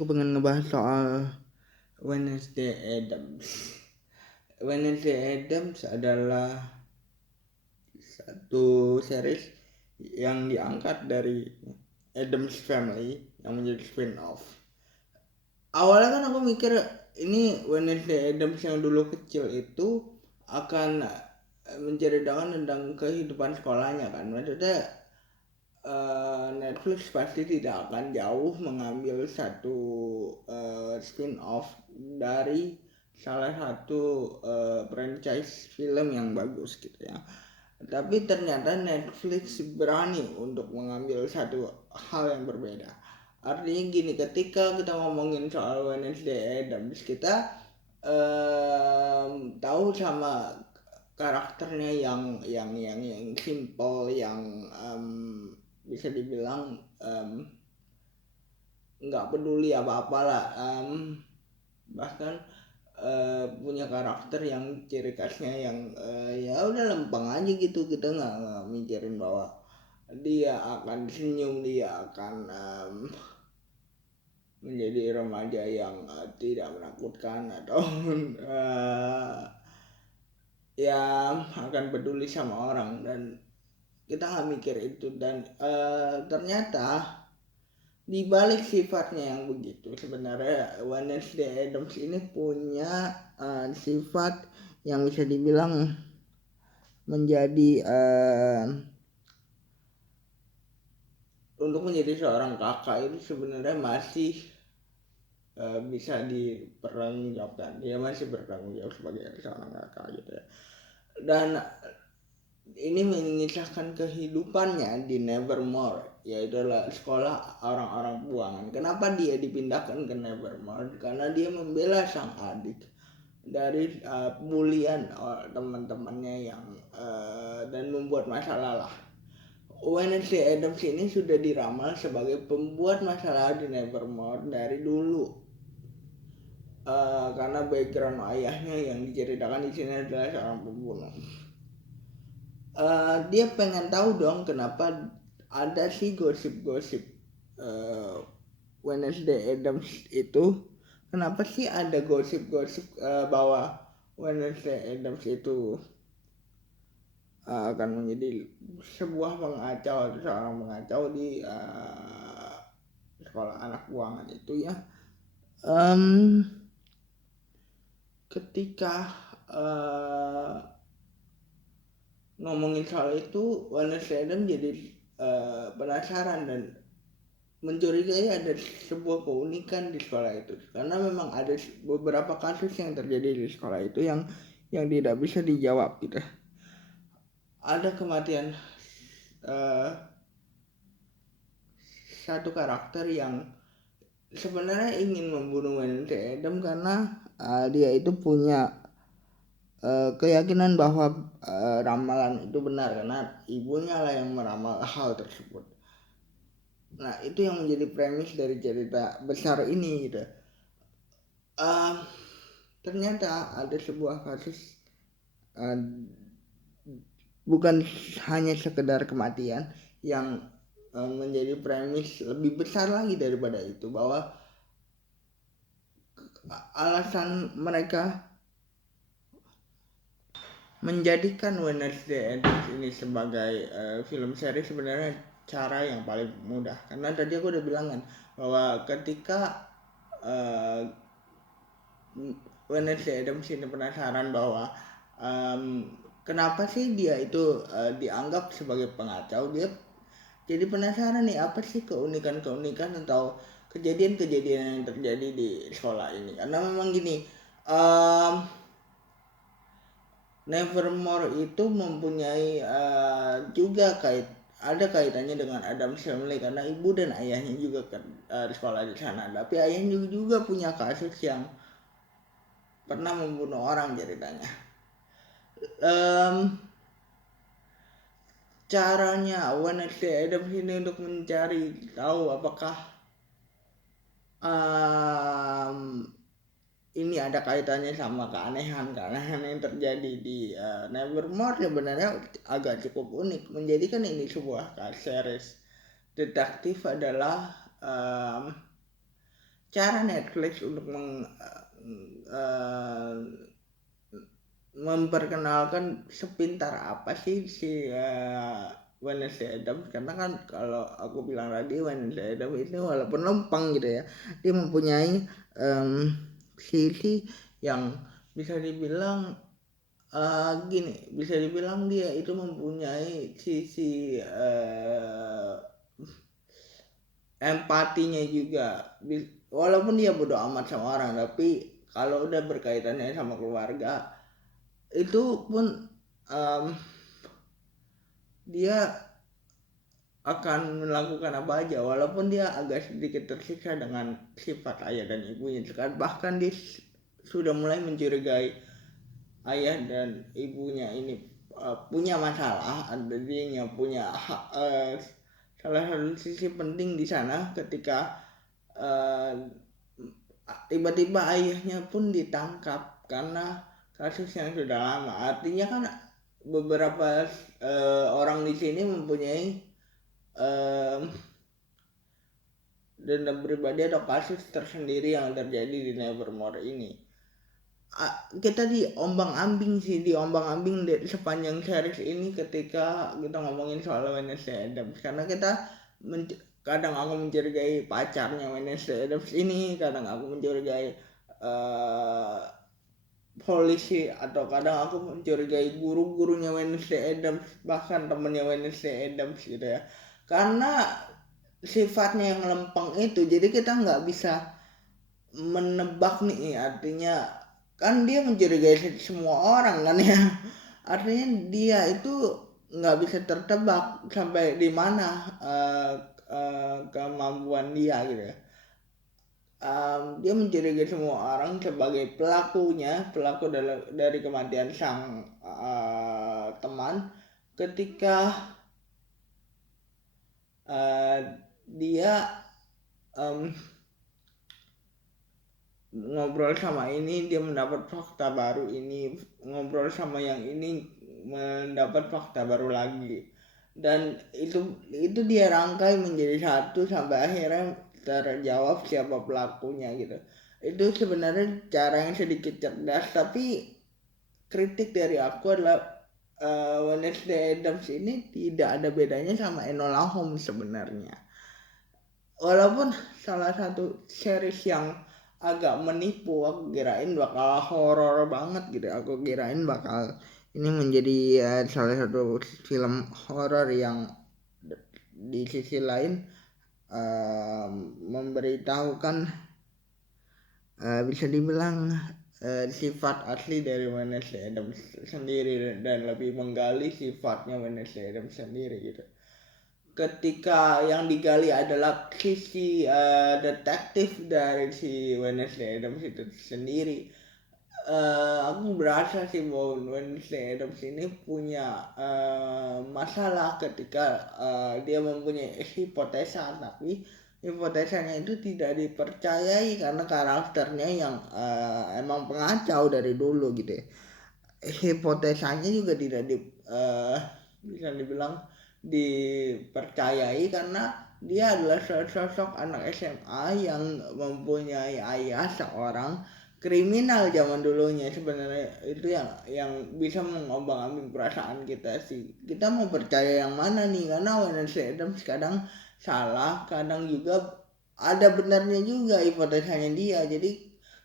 aku pengen ngebahas soal Wednesday Addams. Wednesday Addams adalah satu series yang diangkat dari Addams Family yang menjadi spin-off. Awalnya kan aku mikir ini Wednesday Addams yang dulu kecil itu akan menceritakan tentang kehidupan sekolahnya kan. Maksudnya Netflix pasti tidak akan jauh mengambil satu spin-off dari salah satu franchise film yang bagus gitu ya. Tapi ternyata Netflix berani untuk mengambil satu hal yang berbeda. Artinya gini, ketika kita ngomongin soal Wednesday Addams, kita tahu sama karakternya yang simple, yang bisa dibilang nggak peduli apa-apalah, bahkan punya karakter yang ciri khasnya yang ya udah lempeng aja gitu. Kita nggak mikirin bahwa dia akan senyum, dia akan menjadi remaja yang tidak menakutkan atau ya akan peduli sama orang, dan kita nggak mikir itu. Dan ternyata di balik sifatnya yang begitu, sebenarnya Wednesday Addams ini punya sifat yang bisa dibilang menjadi untuk menjadi seorang kakak itu sebenarnya masih bisa dipertanggungjawabkan. Dia masih bertanggung jawab sebagai seorang kakak gitu ya. Dan ini mengisahkan kehidupannya di Nevermore, yaitu sekolah orang-orang buangan. Kenapa dia dipindahkan ke Nevermore? Karena dia membela sang adik dari bulian teman-temannya yang dan membuat masalah lah. Wednesday Addams ini sudah diramal sebagai pembuat masalah di Nevermore dari dulu. Karena background ayahnya yang diceritakan di sini adalah seorang pembunuh. Dia pengen tahu dong kenapa ada sih gosip-gosip Wednesday Addams itu. Kenapa sih ada gosip-gosip bahwa Wednesday Addams itu akan menjadi sebuah pengacau atau seorang pengacau di sekolah anak buangan itu ya. Ketika ngomongin soal itu, Wednesday Addams jadi penasaran dan mencurigai ada sebuah keunikan di sekolah itu, karena memang ada beberapa kasus yang terjadi di sekolah itu yang tidak bisa dijawab gitu. Ada kematian satu karakter yang sebenarnya ingin membunuh Wednesday Addams karena dia itu punya keyakinan bahwa ramalan itu benar karena ibunya lah yang meramal hal tersebut. Nah, itu yang menjadi premis dari cerita besar ini gitu. Ternyata ada sebuah kasus bukan hanya sekedar kematian yang menjadi premis lebih besar lagi daripada itu, bahwa alasan mereka menjadikan Wednesday Addams ini sebagai film seri sebenarnya cara yang paling mudah. Karena tadi aku udah bilang kan bahwa ketika Wednesday Addams ini penasaran bahwa kenapa sih dia itu dianggap sebagai pengacau, dia jadi penasaran nih apa sih keunikan-keunikan atau kejadian-kejadian yang terjadi di sekolah ini. Karena memang gini, Nevermore itu mempunyai juga ada kaitannya dengan Addams Family karena ibu dan ayahnya juga di sekolah di sana. Tapi ayahnya juga punya kasus yang pernah membunuh orang ceritanya. Caranya Wednesday Addams ini untuk mencari tahu apakah ini ada kaitannya sama keanehan yang terjadi di Nevermore sebenarnya agak cukup unik. Menjadikan ini sebuah series detektif adalah cara Netflix untuk memperkenalkan sepintar apa sih si Wednesday Addams, karena kan kalau aku bilang tadi Wednesday Addams itu walaupun lempeng gitu ya, dia mempunyai sisi yang bisa dibilang gini, bisa dibilang dia itu mempunyai sisi empatinya juga, walaupun dia bodo amat sama orang, tapi kalau udah berkaitannya sama keluarga itu pun dia akan melakukan apa aja walaupun dia agak sedikit tersiksa dengan sifat ayah dan ibunya. Sekarang bahkan dia sudah mulai mencurigai ayah dan ibunya ini punya masalah, ada dia punya salah satu sisi penting di sana ketika tiba-tiba ayahnya pun ditangkap karena kasus yang sudah lama. Artinya kan beberapa orang di sini mempunyai dendam pribadi atau kasus tersendiri yang terjadi di Nevermore ini. Kita diombang-ambing sepanjang series ini ketika kita ngomongin soal Wednesday Addams, karena kita kadang aku mencurigai pacarnya Wednesday Addams ini, kadang aku mencurigai polisi, atau kadang aku mencurigai guru-gurunya Wednesday Addams, bahkan temennya Wednesday Addams gitu ya, karena sifatnya yang lempeng itu. Jadi kita nggak bisa menebak nih, artinya kan dia mencurigai semua orang kan ya, artinya dia itu nggak bisa tertebak sampai di mana kemampuan dia gitu ya. Dia mencurigai semua orang sebagai pelaku dari kematian sang teman ketika dia ngobrol sama ini, dia mendapat fakta baru ini, ngobrol sama yang ini mendapat fakta baru lagi, dan itu dia rangkai menjadi satu sampai akhirnya terjawab siapa pelakunya gitu. Itu sebenarnya cara yang sedikit cerdas, tapi kritik dari aku adalah Wednesday Addams ini tidak ada bedanya sama Enola Holmes sebenarnya. Walaupun salah satu series yang agak menipu, aku kirain bakal horor banget gitu. Aku kirain bakal ini menjadi salah satu film horor yang di sisi lain memberitahukan bisa dibilang sifat asli dari Wednesday Addams sendiri, dan lebih menggali sifatnya Wednesday Addams sendiri gitu. Ketika yang digali adalah sisi detektif dari si Wednesday Addams itu sendiri, aku berasa sih bahwa Wednesday Addams ini punya masalah ketika dia mempunyai hipotesa, tapi hipotesanya itu tidak dipercayai karena karakternya yang emang pengacau dari dulu gitu ya. Hipotesanya juga tidak bisa dibilang dipercayai karena dia adalah sosok anak SMA yang mempunyai ayah seorang kriminal zaman dulunya. Sebenarnya itu yang bisa mengombang-ambing perasaan kita sih. Kita mau percaya yang mana nih, karena Wednesday Addams kadang salah, kadang juga ada benarnya juga hipotesanya dia. Jadi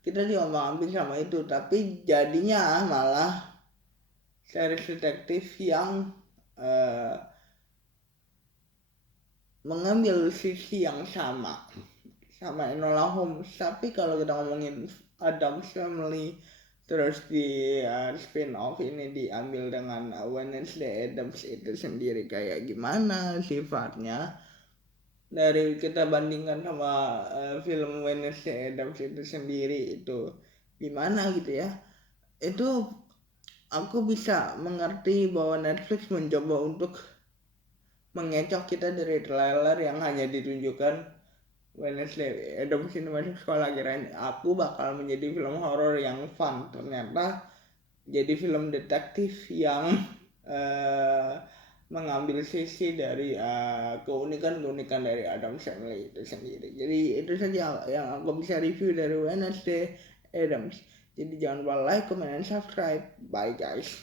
kita diombang-ambing sama itu, tapi jadinya malah series detektif yang mengambil sisi yang sama Enola Holmes. Tapi kalau kita ngomongin Addams Family, terus di spin off ini diambil dengan Wednesday Addams itu sendiri, kayak gimana sifatnya dari kita bandingkan sama film Wednesday Addams itu sendiri, itu gimana gitu ya. Itu aku bisa mengerti bahwa Netflix mencoba untuk mengecoh kita dari trailer yang hanya ditunjukkan Wednesday Addams ini masuk sekolah, kirain aku bakal menjadi film horor yang fun, ternyata jadi film detektif yang mengambil sisi dari keunikan-keunikan dari Addams Family itu sendiri. Jadi itu saja yang aku bisa review dari Wednesday Addams. Jadi jangan lupa like, comment, and subscribe. Bye guys.